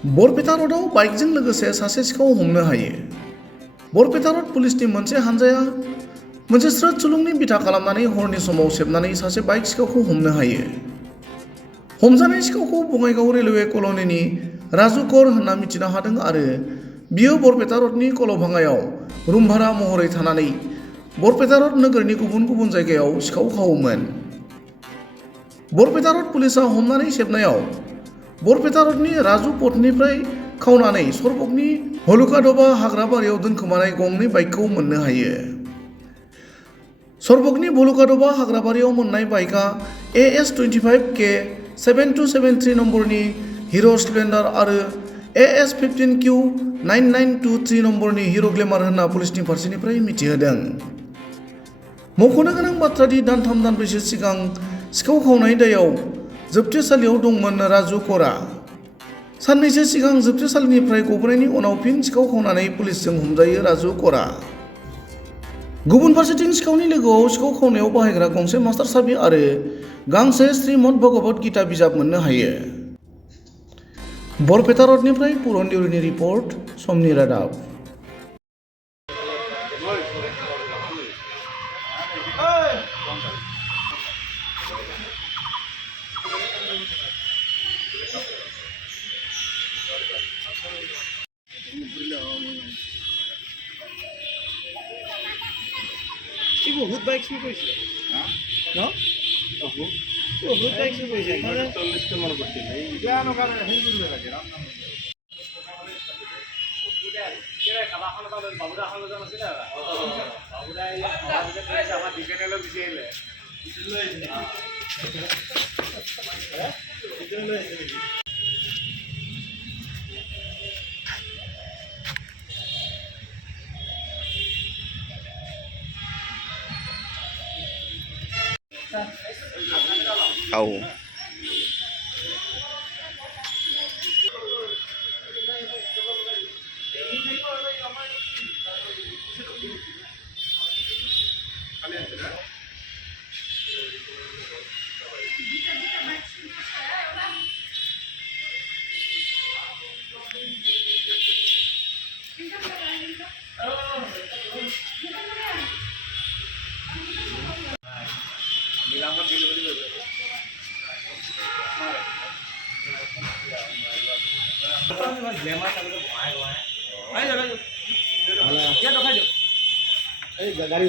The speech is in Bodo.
बरपेटा रडआव बाइकजों लोगोसे सासे सिखाव हमनो हायो। बरपेटा रड पुलिसनि मोनसे हानजाया मोनसे स्रोद सुलुंनि बिथा खालामनानै हरनि समाव सेबनानै सासे बाइक सिखावखौ हमनो हायो। हमजानाय सिखावखौ बङाइगाव रेलवे कल'निनि राजु कर होनना मिथिनो हादों आरो बियो बरपेटा रडनि कलभाङायाव रुम भारा महरै थानानै बरपेटा रड नोगोरनि गुबुन गुबुन जायगायाव सिखाव खावोमोन। बरपेटा रड पुलिसा हमनानै सेबनायाव बरपेटा रडनि राजु पथनिफ्राय खावनानै सरबकनि हलुकादबा हाग्राबारियाव दोनखोमानाय गंनै बाइकखौ मोननो हायो। सरबकनि हलुकादबा हाग्राबारियाव मोननाय बाइकआ AS25K 7273 नम्बरनि हिर' स्प्लेन्डार आरो AS15Q 9923 नम्बरनि हिर' ग्लेमार होनना पुलिसनि फारसेनिफ्राय मिथिहोदों। मख'नो गोनां बाथ्रा दि दानथाम दानब्रैसो सिगां सिखाव खावनाय दायाव जोबथेसालियाव दंमोन राजु करआ। साननैसो सिगां जोबथेसालिनिफ्राय गबोनायनि उनाव फिन सिखाव खावनानै पुलिसजों हमजायो राजु करआ। गुबुन फारसेथिं सिखावनि लोगोआव सिखाव खावनायाव बाहायग्रा गंसे मास्टार साबि आरो गांसे श्रीमद भगवत गीता बिजाब मोननो हायो। बरपेटा रडनिफ्राय पुरन देउरिनि रिपर्ट, समनि रादाब। बहुत बाइक से कोई ना बहुत बाइक से कोई মানে 40 কে মনে করতে নাই জান ওখানে হিন্দু লাগে না কেরে কাবাখানা পাবেন বাবুরা খালো জানা ছিল বাবুরা আমাদের আমার ডিকেটেল বিছেইলে বিছেইলে হ্যাঁ বিছেইলে tahu. गाड़ी